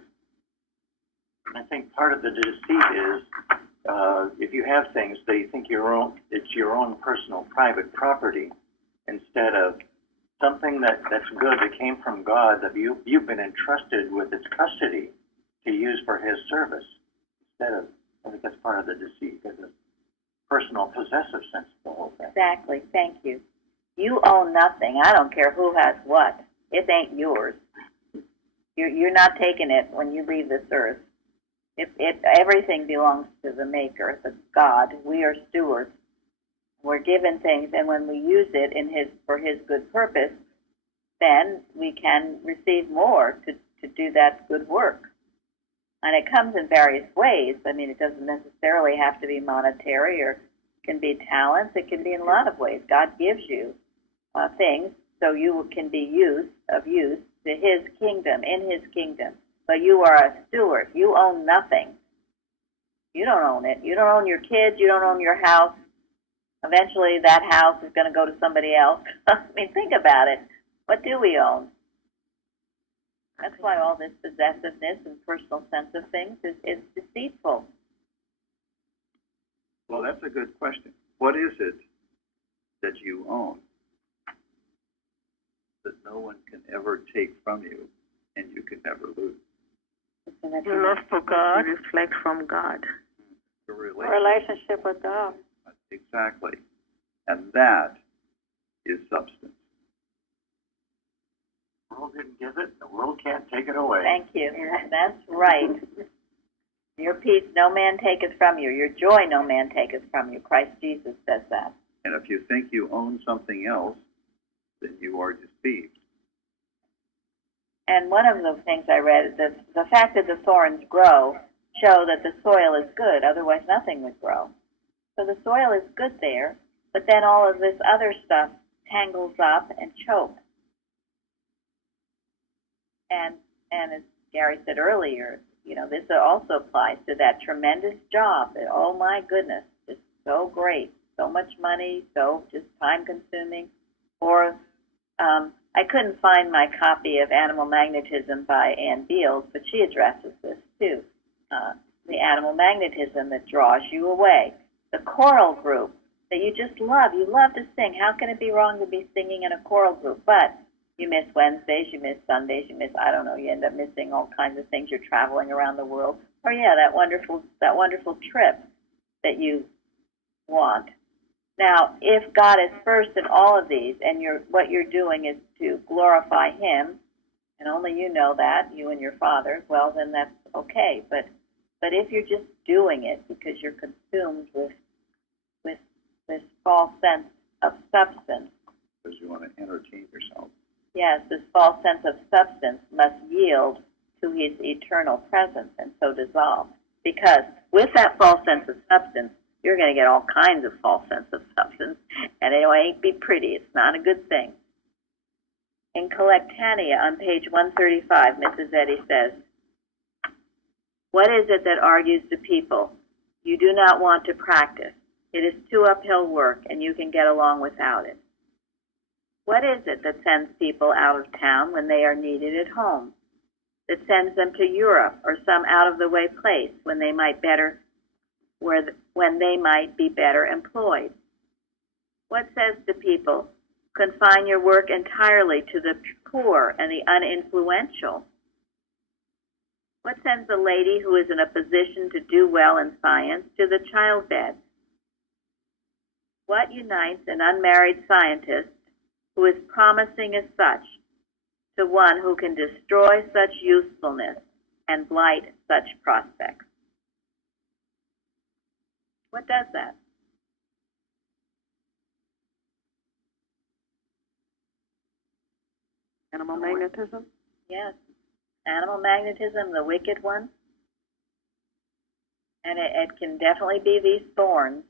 I think part of the deceit is if you have things that you think it's your own personal private property, instead of something that's good that came from God, that you've been entrusted with its custody to use for His service. Instead of, I think that's part of the deceit, is a personal possessive sense of the whole thing. Exactly. Thank you. You own nothing. I don't care who has what. It ain't yours. You're not taking it when you leave this earth. Everything belongs to the Maker, the God. We are stewards. We're given things, and when we use it for His good purpose, then we can receive more to do that good work. And it comes in various ways. I mean, it doesn't necessarily have to be monetary, or can be talents. It can be in a lot of ways. God gives you things so you can be of use to His kingdom, in His kingdom. But you are a steward. You own nothing. You don't own it. You don't own your kids. You don't own your house. Eventually, that house is going to go to somebody else. I mean, think about it. What do we own? That's why all this possessiveness and personal sense of things is deceitful. Well, that's a good question. What is it that you own that no one can ever take from you and you can never lose? Your love for God. You reflect from God. The relationship with God. Exactly. And that is substance. The world didn't give it, the world can't take it away. Thank you. That's right. Your peace no man taketh from you. Your joy no man taketh from you. Christ Jesus says that. And if you think you own something else, then you are deceived. And one of the things I read is that the fact that the thorns grow show that the soil is good. Otherwise, nothing would grow. So the soil is good there, but then all of this other stuff tangles up and chokes. And as Gary said earlier, you know, this also applies to that tremendous job that, oh my goodness, just so great, so much money, so just time consuming. Or I couldn't find my copy of Animal Magnetism by Ann Beals, but she addresses this too. The animal magnetism that draws you away. The choral group that you just love. You love to sing. How can it be wrong to be singing in a choral group? But you miss Wednesdays, you miss Sundays, you miss, I don't know, you end up missing all kinds of things. You're traveling around the world. Or yeah, that wonderful trip that you want. Now, if God is first in all of these, and what you're doing is to glorify Him, and only you know that, you and your Father, well, then that's okay. But if you're just doing it because you're consumed with this false sense of substance, because you want to entertain yourself. Yes, this false sense of substance must yield to His eternal presence and so dissolve. Because with that false sense of substance, you're going to get all kinds of false sense of substance, and it ain't be pretty. It's not a good thing. In Collectanea on page 135, Mrs. Eddy says, "What is it that argues the people? You do not want to practice. It is too uphill work, and you can get along without it. What is it that sends people out of town when they are needed at home? That sends them to Europe or some out-of-the-way place when they might be better employed? What says to people, confine your work entirely to the poor and the uninfluential? What sends a lady who is in a position to do well in science to the childbed? What unites an unmarried scientist who is promising as such to one who can destroy such usefulness and blight such prospects?" What does that? Animal magnetism? Yes. Animal magnetism, the wicked one. And it can definitely be these thorns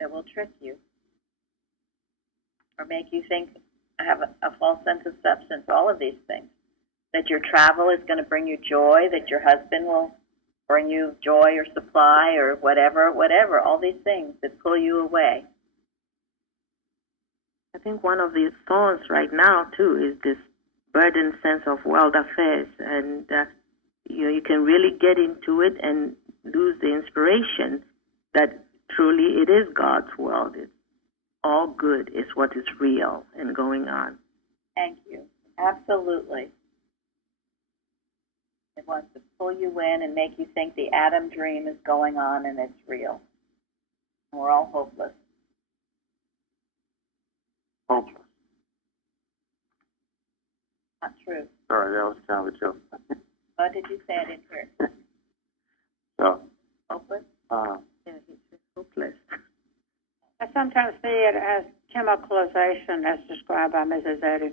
that will trick you or make you think, have a false sense of substance, all of these things. That your travel is going to bring you joy, that your husband will bring you joy or supply or whatever, all these things that pull you away. I think one of the thorns right now, too, is this burdened sense of world affairs. And, you can really get into it and lose the inspiration that truly it is God's world. It's all good is what is real and going on. Thank you. Absolutely. It wants to pull you in and make you think the Adam dream is going on and it's real. And we're all hopeless. Hopeless. Not true. Sorry, that was kind of a joke. What did you say? I didn't hear it. So, Hopeless? Yeah, he's hopeless. I sometimes see it as chemicalization as described by Mrs. Eddy.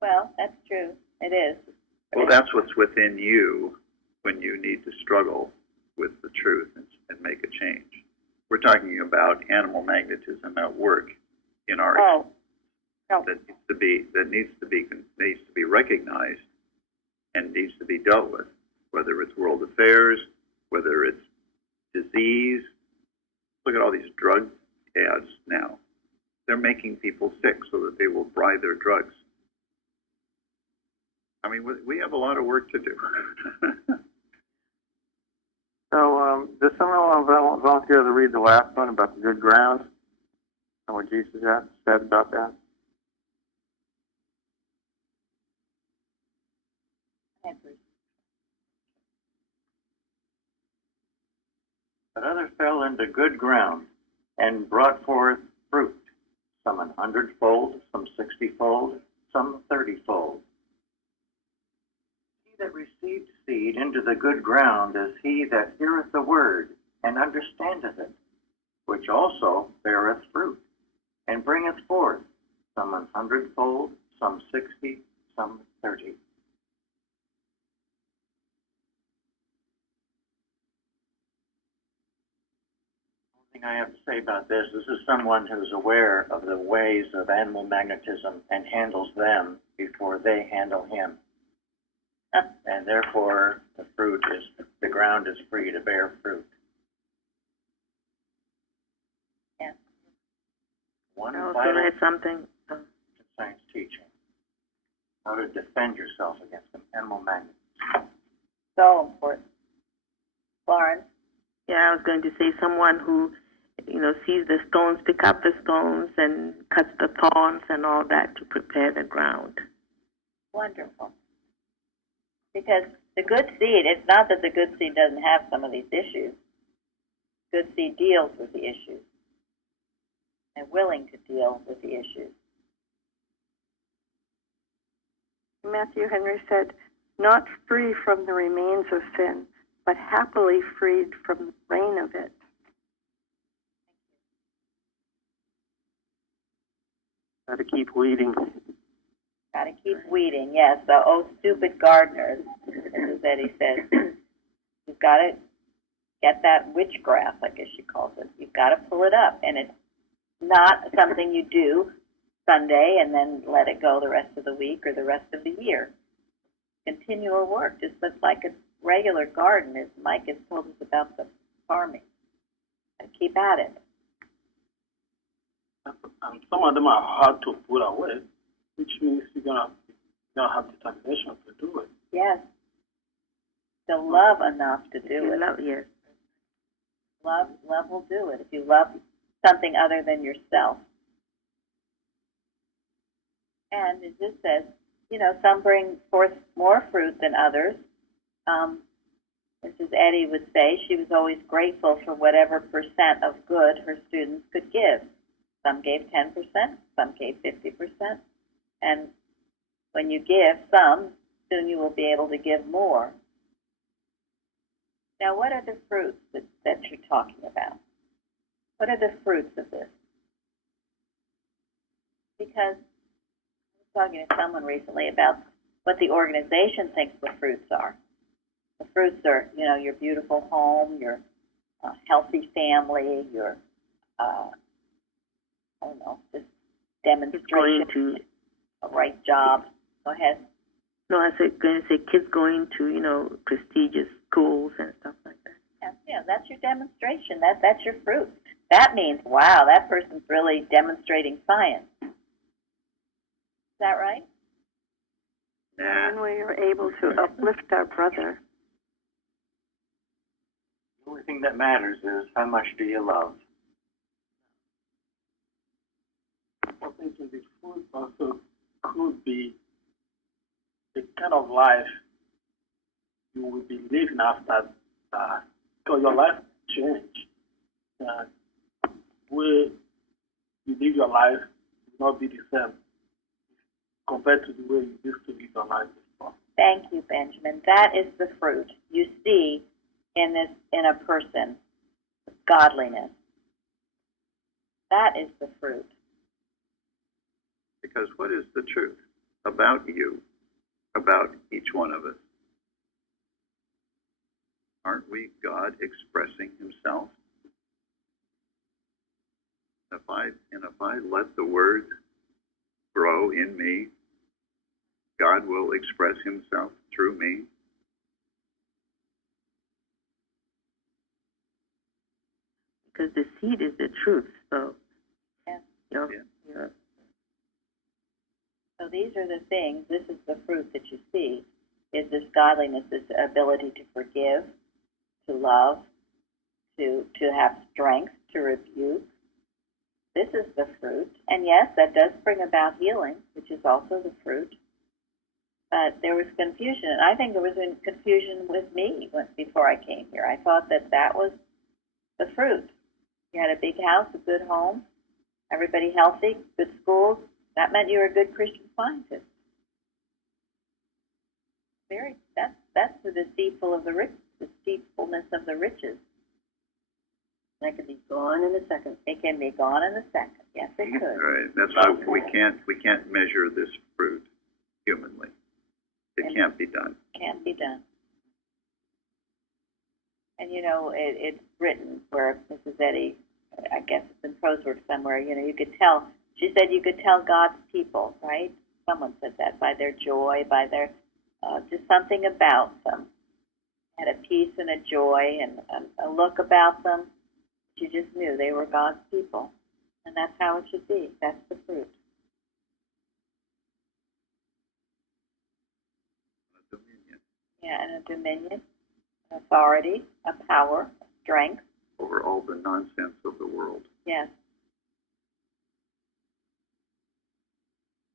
Well, that's true. It is. Well, that's what's within you when you need to struggle with the truth and make a change. We're talking about animal magnetism at work in our that needs to be recognized and needs to be dealt with, whether it's world affairs, whether it's disease. Look at all these drug ads now. They're making people sick so that they will buy their drugs. I mean, we have a lot of work to do. So, does someone want to volunteer to read the last one about the good ground and what Jesus said about that? But others fell into good ground and brought forth fruit, some 100-fold, some 60-fold, some 30-fold. He that received seed into the good ground is he that heareth the word and understandeth it, which also beareth fruit, and bringeth forth some 100-fold, some 60, some 30. I have to say about this is someone who's aware of the ways of animal magnetism and handles them before they handle him. And therefore, the ground is free to bear fruit. Yeah. One I also vital read something. science teaching: how to defend yourself against animal magnetism. So important. Florence? Yeah, I was going to say someone who, sees the stones, pick up the stones and cuts the thorns and all that to prepare the ground. Wonderful. Because the good seed, it's not that the good seed doesn't have some of these issues. Good seed deals with the issues and willing to deal with the issues. Matthew Henry said, "Not free from the remains of sin, but happily freed from the reign of it." Got to keep weeding. Got to keep weeding, yes. So, oh, stupid gardeners, as Eddie says. You've got to get that witchcraft, I guess she calls it. You've got to pull it up. And it's not something you do Sunday and then let it go the rest of the week or the rest of the year. Continual work, just like a regular garden, as Mike has told us about the farming. And keep at it. And some of them are hard to put away, which means you're gonna have determination to do it. Yes. To love enough to do it. Love, yes. Love will do it. If you love something other than yourself. And as this says, some bring forth more fruit than others. Mrs. Eddy would say she was always grateful for whatever percent of good her students could give. Some gave 10%, some gave 50%. And when you give some, soon you will be able to give more. Now, what are the fruits that you're talking about? What are the fruits of this? because I was talking to someone recently about what the organization thinks the fruits are. The fruits are, you know, your beautiful home, your healthy family, your, I don't know, just demonstration, a right job. Go ahead. No, I said going to say kids going to, you know, prestigious schools and stuff like that. Yeah, that's your demonstration. That's your fruit. That means, wow, that person's really demonstrating science. Is that right? When we are able to uplift our brother. The only thing that matters is how much do you love? I think the food also could be the kind of life you will be living after that, because your life change. Way you live your life will not be the same compared to the way you used to live your life before. Thank you, Benjamin. That is the fruit you see in a person, godliness. That is the fruit. Because what is the truth about you, about each one of us? Aren't we God expressing himself? If I let the word grow in me, God will express himself through me. Because the seed is the truth, so yeah. Yeah. So these are the things, this is the fruit that you see, is this godliness, this ability to forgive, to love, to have strength, to rebuke. This is the fruit. And yes, that does bring about healing, which is also the fruit. But there was confusion, and I think there was confusion with me before I came here. I thought that was the fruit. You had a big house, a good home, everybody healthy, good schools. That meant you were a good Christian Scientist. That's the deceitfulness of the riches. That could be gone in a second. It can be gone in a second. Yes, it could. Right. That's why we can't measure this fruit humanly. It can't be done. Can't be done. And you know, it's written where Mrs. Eddy, I guess it's in Prosworth somewhere. You know, you could tell. She said you could tell God's people, right? Someone said that, by their joy, by their just something about them. Had a peace and a joy and a look about them. You just knew they were God's people. And that's how it should be. That's the fruit. A dominion. Yeah, and a dominion, an authority, a power, a strength. Over all the nonsense of the world. Yes.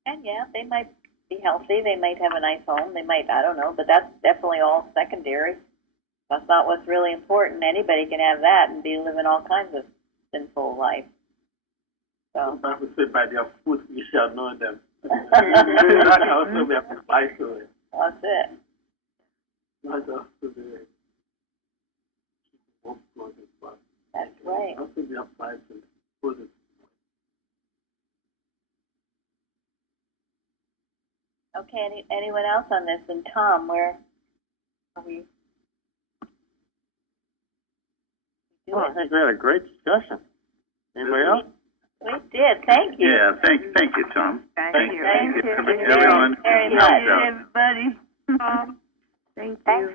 And yeah, they might be healthy. They might have a nice home. They might, I don't know, but that's definitely all secondary. That's not what's really important. Anybody can have that and be living all kinds of sinful life. So. The Bible says, by their fruit we shall know them. That can also be applied to it. That's it. Not just to the work project, but that's right. It can also be applied to the project. Okay, anyone else on this? And Tom, where are we? Well, I think we had a great discussion. Anybody else? We did. Thank you. Yeah, thank you, Tom. Thank you. Thank you. Everyone. Very helped much. out. Everybody. Thank you. Thanks,